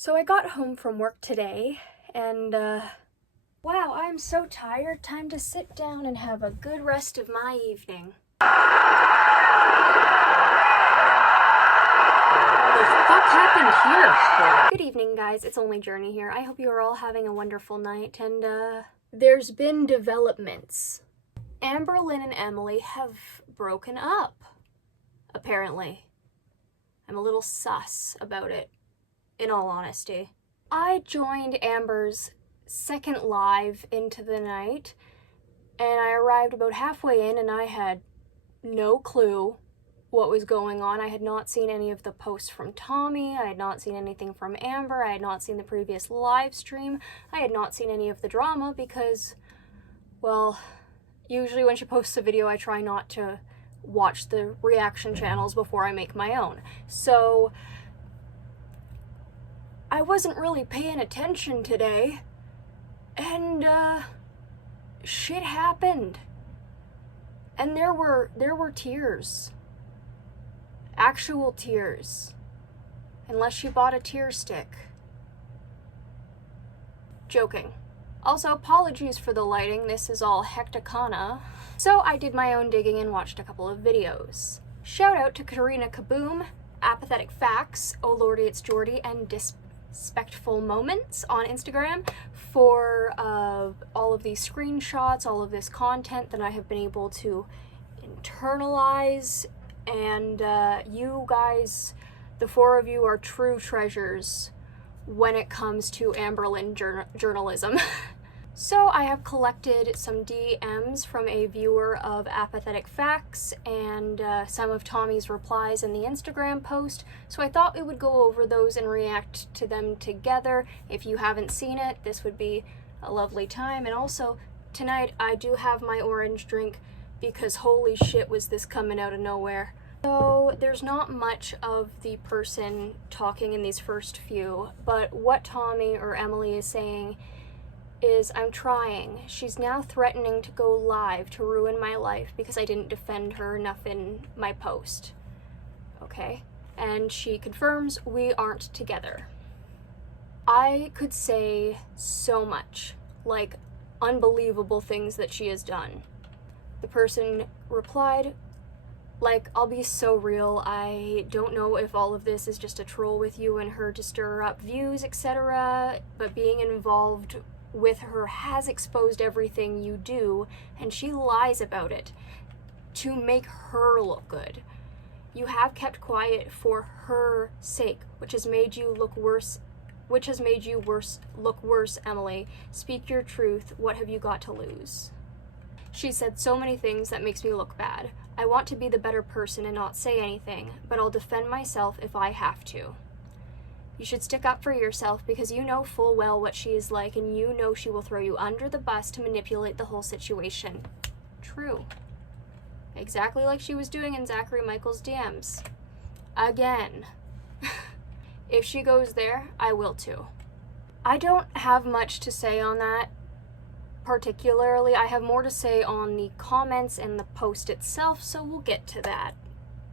So I got home from work today, and wow, I'm so tired. Time to sit down and have a good rest of my evening. What the fuck happened here? Good evening, guys. It's only Journey here. I hope you are all having a wonderful night, and there's been developments. AMBERLYNN and Emily have broken up, apparently. I'm a little sus about it, in all honesty. I joined Amber's second live into the night, and I arrived about halfway in and I had no clue what was going on. I had not seen any of the posts from Tommy, I had not seen anything from Amber, I had not seen the previous live stream, I had not seen any of the drama because, well, usually when she posts a video I try not to watch the reaction channels before I make my own. So I wasn't really paying attention today, and shit happened. And there were tears. Actual tears. Unless she bought a tear stick. Joking. Also, apologies for the lighting, this is all hecticana. So I did my own digging and watched a couple of videos. Shout out to Karina Kaboom, Apathetic Facts, Oh Lordy It's Jordy, and Disrespectful Moments on Instagram for all of these screenshots, all of this content that I have been able to internalize, and you guys, the four of you, are true treasures when it comes to AMBERLYNN journalism. So I have collected some DMs from a viewer of Apathetic Facts and some of Tommy's replies in the Instagram post, so I thought we would go over those and react to them together. If you haven't seen it, this would be a lovely time. And also, tonight I do have my orange drink because holy shit was this coming out of nowhere. So there's not much of the person talking in these first few, but what Tommy or Emily is saying is, I'm trying. She's now threatening to go live to ruin my life because I didn't defend her enough in my post. Okay? And she confirms we aren't together. I could say so much, like unbelievable things that she has done. The person replied, like, I'll be so real, I don't know if all of this is just a troll with you and her to stir up views, etc., but being involved with her has exposed everything you do, and she lies about it to make her look good. You have kept quiet for her sake, which has made you look worse, look worse, Emily. Speak your truth. What have you got to lose? She said so many things that makes me look bad. I want to be the better person and not say anything, but I'll defend myself if I have to. You should stick up for yourself because you know full well what she is like, and you know she will throw you under the bus to manipulate the whole situation. True. Exactly like she was doing in Zachary Michael's DMs. Again. If she goes there, I will too. I don't have much to say on that particularly. I have more to say on the comments and the post itself, so we'll get to that.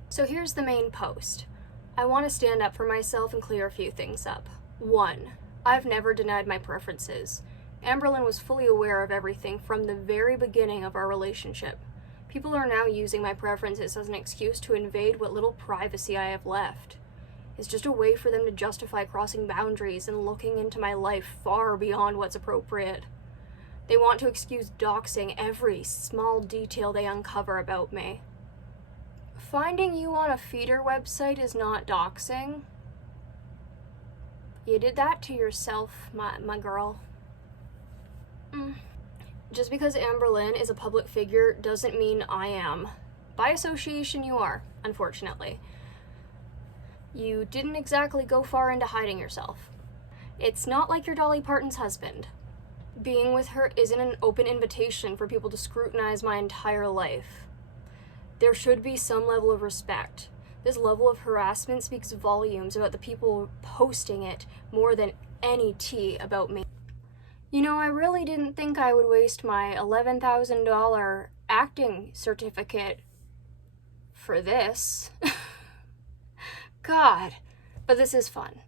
So here's the main post. I want to stand up for myself and clear a few things up. 1. I've never denied my preferences. AMBERLYNN was fully aware of everything from the very beginning of our relationship. People are now using my preferences as an excuse to invade what little privacy I have left. It's just a way for them to justify crossing boundaries and looking into my life far beyond what's appropriate. They want to excuse doxing every small detail they uncover about me. Finding you on a feeder website is not doxing. You did that to yourself, my girl. Just because AMBERLYNN is a public figure doesn't mean I am. By association you are, unfortunately. You didn't exactly go far into hiding yourself. It's not like you're Dolly Parton's husband. Being with her isn't an open invitation for people to scrutinize my entire life. There should be some level of respect. This level of harassment speaks volumes about the people posting it more than any tea about me. You know, I really didn't think I would waste my $11,000 acting certificate for this. God, but this is fun.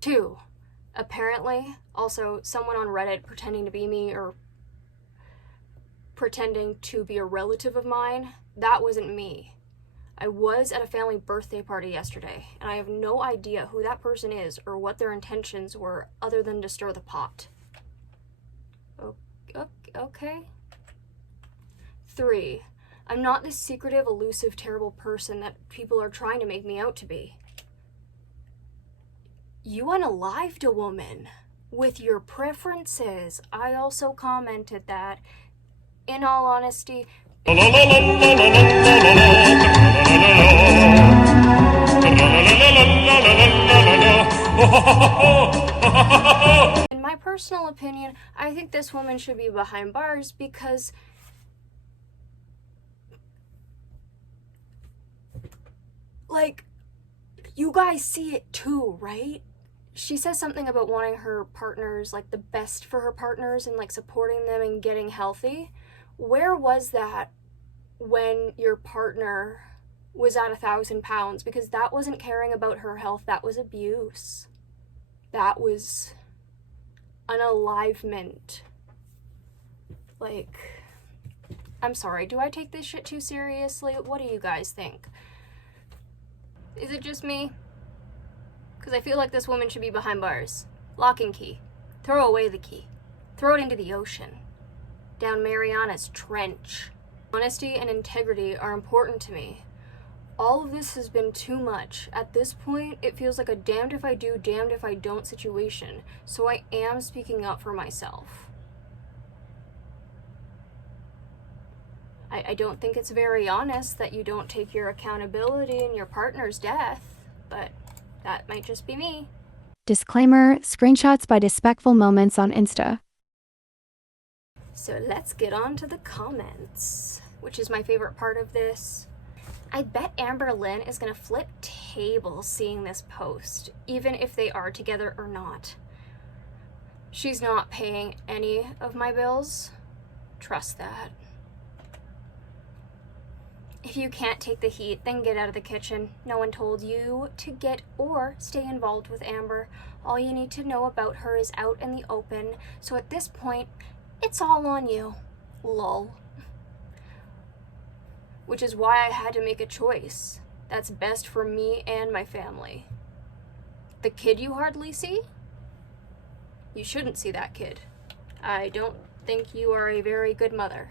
2. apparently. Also, someone on Reddit pretending to be me or pretending to be a relative of mine, that wasn't me. I was at a family birthday party yesterday, and I have no idea who that person is or what their intentions were other than to stir the pot. Okay. 3. I'm not this secretive, elusive, terrible person that people are trying to make me out to be. You unalived a woman with your preferences. I also commented that. In all honesty, in my personal opinion, I think this woman should be behind bars because like, you guys see it too, right? She says something about wanting her partners, like the best for her partners and like supporting them and getting healthy. Where was that when your partner was at 1,000 pounds? Because that wasn't caring about her health, that was abuse. That was unalivement. Like, I'm sorry, do I take this shit too seriously? What do you guys think? Is it just me? Because I feel like this woman should be behind bars. Lock and key. Throw away the key. Throw it into the ocean. Down Mariana's Trench. Honesty and integrity are important to me. All of this has been too much. At this point, it feels like a damned if I do, damned if I don't situation. So I am speaking up for myself. I don't think it's very honest that you don't take your accountability in your partner's death, but that might just be me. Disclaimer, screenshots by Despectful Moments on Insta. So let's get on to the comments, which is my favorite part of this. I bet AMBERLYNN is gonna flip tables seeing this post, even if they are together or not. She's not paying any of my bills. Trust that. If you can't take the heat, then get out of the kitchen. No one told you to get or stay involved with Amber. All you need to know about her is out in the open, so at this point, it's all on you. Lol. Which is why I had to make a choice that's best for me and my family. The kid you hardly see? You shouldn't see that kid. I don't think you are a very good mother.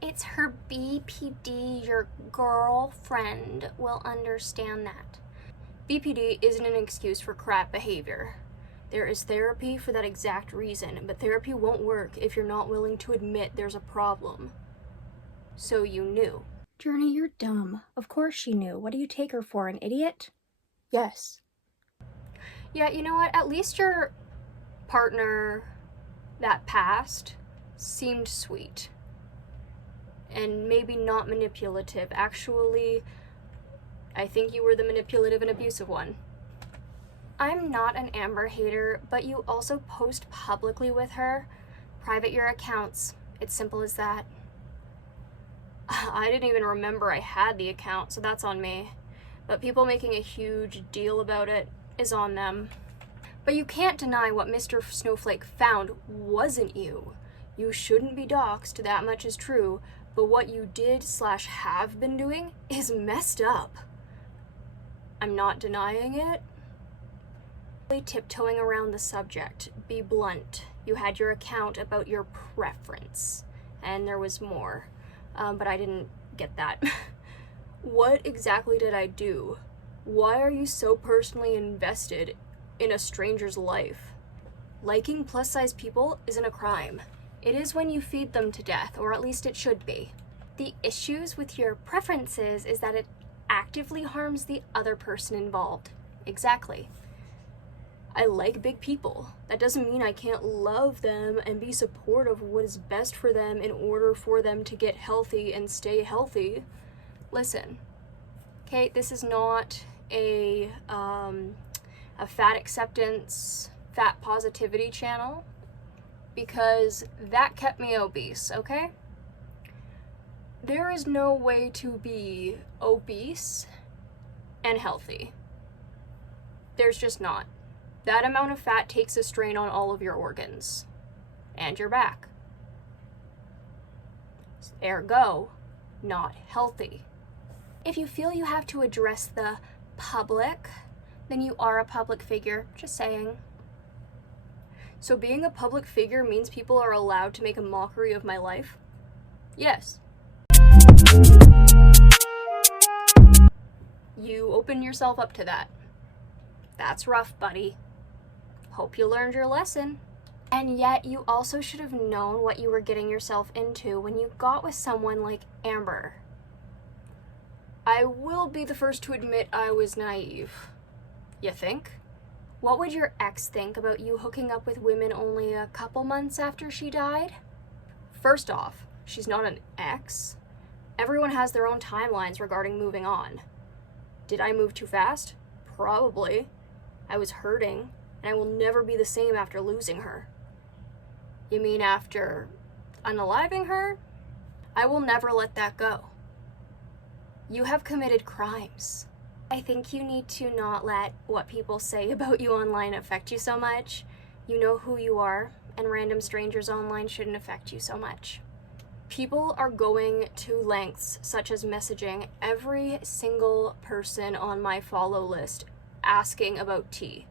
It's her BPD, your girlfriend will understand that. BPD isn't an excuse for crap behavior. There is therapy for that exact reason, but therapy won't work if you're not willing to admit there's a problem. So you knew. Journey, you're dumb. Of course she knew. What do you take her for, an idiot? Yes. Yeah, you know what? At least your partner that passed seemed sweet. And maybe not manipulative. Actually, I think you were the manipulative and abusive one. I'm not an Amber hater, but you also post publicly with her. Private your accounts. It's simple as that. I didn't even remember I had the account, so that's on me. But people making a huge deal about it is on them. But you can't deny what Mr. Snowflake found wasn't you. You shouldn't be doxxed, that much is true, but what you did/have been doing is messed up. I'm not denying it. Tiptoeing around the subject. Be blunt. You had your account about your preference, and there was more, but I didn't get that. What exactly did I do? Why are you so personally invested in a stranger's life? Liking plus-size people isn't a crime. It is when you feed them to death, or at least it should be. The issues with your preferences is that it actively harms the other person involved. Exactly. I like big people. That doesn't mean I can't love them and be supportive of what is best for them in order for them to get healthy and stay healthy. Listen, okay, this is not a fat acceptance, fat positivity channel, because that kept me obese, okay? There is no way to be obese and healthy. There's just not. That amount of fat takes a strain on all of your organs and your back. Ergo, not healthy. If you feel you have to address the public, then you are a public figure. Just saying. So being a public figure means people are allowed to make a mockery of my life? Yes. You open yourself up to that. That's rough, buddy. Hope you learned your lesson. And yet you also should have known what you were getting yourself into when you got with someone like Amber. I will be the first to admit I was naive. You think? What would your ex think about you hooking up with women only a couple months after she died? First off, she's not an ex. Everyone has their own timelines regarding moving on. Did I move too fast? Probably. I was hurting, and I will never be the same after losing her. You mean after unaliving her? I will never let that go. You have committed crimes. I think you need to not let what people say about you online affect you so much. You know who you are, and random strangers online shouldn't affect you so much. People are going to lengths such as messaging every single person on my follow list asking about tea.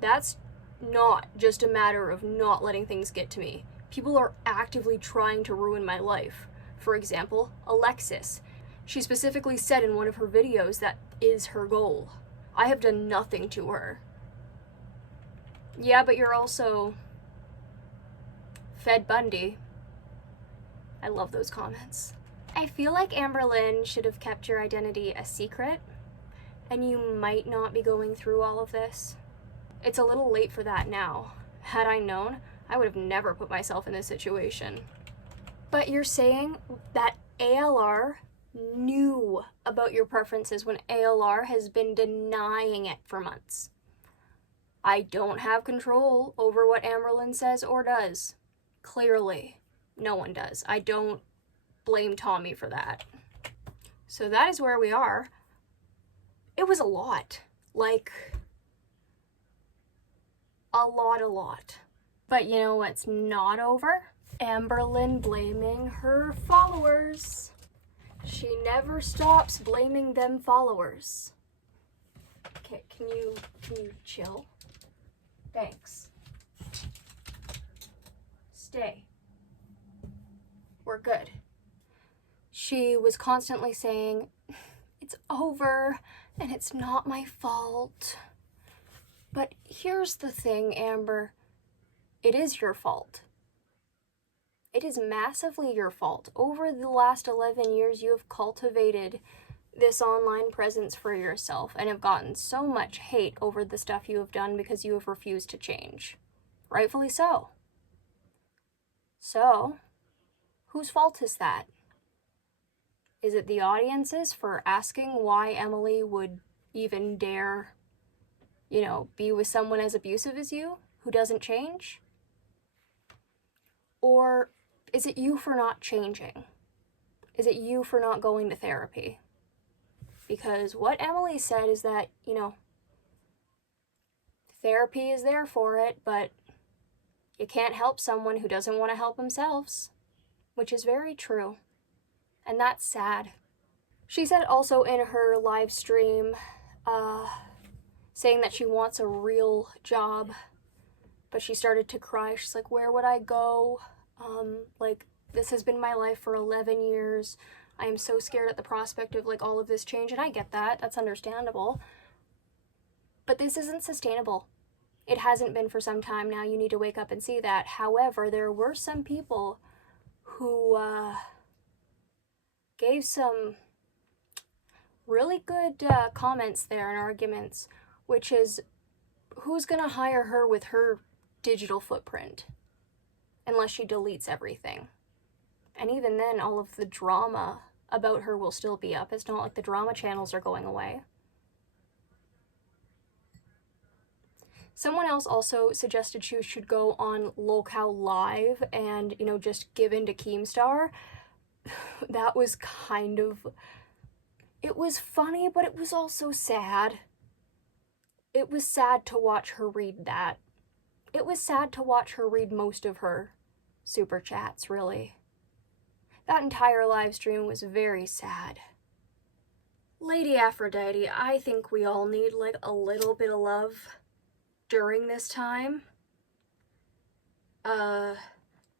That's not just a matter of not letting things get to me. People are actively trying to ruin my life. For example, Alexis. She specifically said in one of her videos that is her goal. I have done nothing to her. Yeah, but you're also Fed Bundy. I love those comments. I feel like AMBERLYNN should have kept your identity a secret, and you might not be going through all of this. It's a little late for that now. Had I known, I would have never put myself in this situation. But you're saying that ALR knew about your preferences when ALR has been denying it for months. I don't have control over what AMBERLYNN says or does. Clearly, no one does. I don't blame Tommy for that. So that is where we are. It was a lot. Like, a lot. But you know what's not over? AMBERLYNN blaming her followers. She never stops blaming them followers. Okay, can you chill? Thanks. Stay. We're good. She was constantly saying, it's over and it's not my fault. But here's the thing, Amber. It is your fault. It is massively your fault. Over the last 11 years, you have cultivated this online presence for yourself and have gotten so much hate over the stuff you have done because you have refused to change. Rightfully so. So, whose fault is that? Is it the audience's for asking why Emily would even dare, be with someone as abusive as you, who doesn't change? Or is it you for not changing? Is it you for not going to therapy? Because what Emily said is that, therapy is there for it, but you can't help someone who doesn't want to help themselves, which is very true. And that's sad. She said also in her live stream, saying that she wants a real job, but she started to cry. She's like, where would I go? This has been my life for 11 years. I am so scared at the prospect of all of this change, and I get that. That's understandable. But this isn't sustainable. It hasn't been for some time now. You need to wake up and see that. However, there were some people who gave some really good comments there and arguments, which is, who's gonna hire her with her digital footprint unless she deletes everything? And even then, all of the drama about her will still be up. It's not like the drama channels are going away. Someone else also suggested she should go on Locale Live and, just give in to Keemstar. That was it was funny, but it was also sad. it was sad to watch her read that. It was sad to watch her read most of her super chats, really. That entire live stream was very sad. Lady Aphrodite, I think we all need like a little bit of love during this time.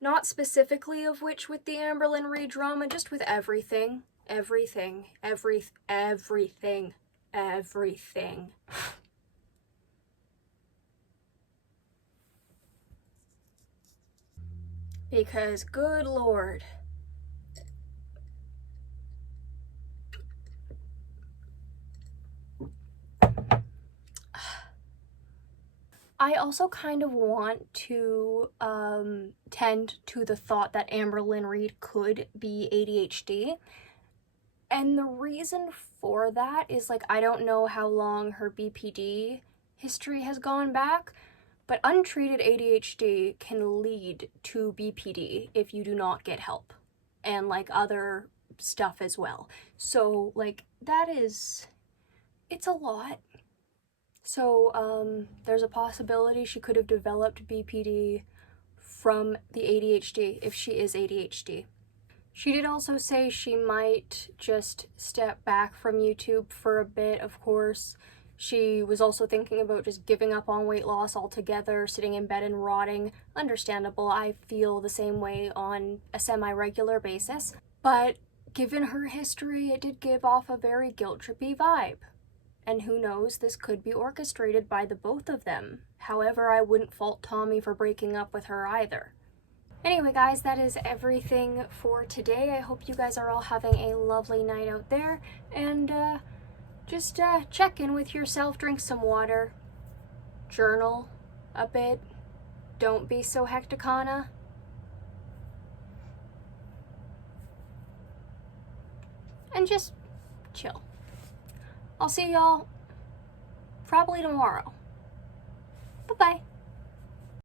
Not specifically of which with the AMBERLYNN Reid drama, just with everything. Everything. Because, good lord. I also kind of want to tend to the thought that AMBERLYNN Reid could be ADHD. And the reason for that is, like, I don't know how long her BPD history has gone back, but untreated ADHD can lead to BPD if you do not get help, and like other stuff as well. So like it's a lot. So there's a possibility she could have developed BPD from the ADHD if she is ADHD. She did also say she might just step back from YouTube for a bit, of course. She was also thinking about just giving up on weight loss altogether, sitting in bed and rotting. Understandable, I feel the same way on a semi-regular basis. But given her history, it did give off a very guilt-trippy vibe. And who knows, this could be orchestrated by the both of them. However, I wouldn't fault Tommy for breaking up with her either. Anyway guys, that is everything for today. I hope you guys are all having a lovely night out there, and just check in with yourself, drink some water, journal a bit, don't be so hecticana. And just chill. I'll see y'all probably tomorrow. Bye-bye.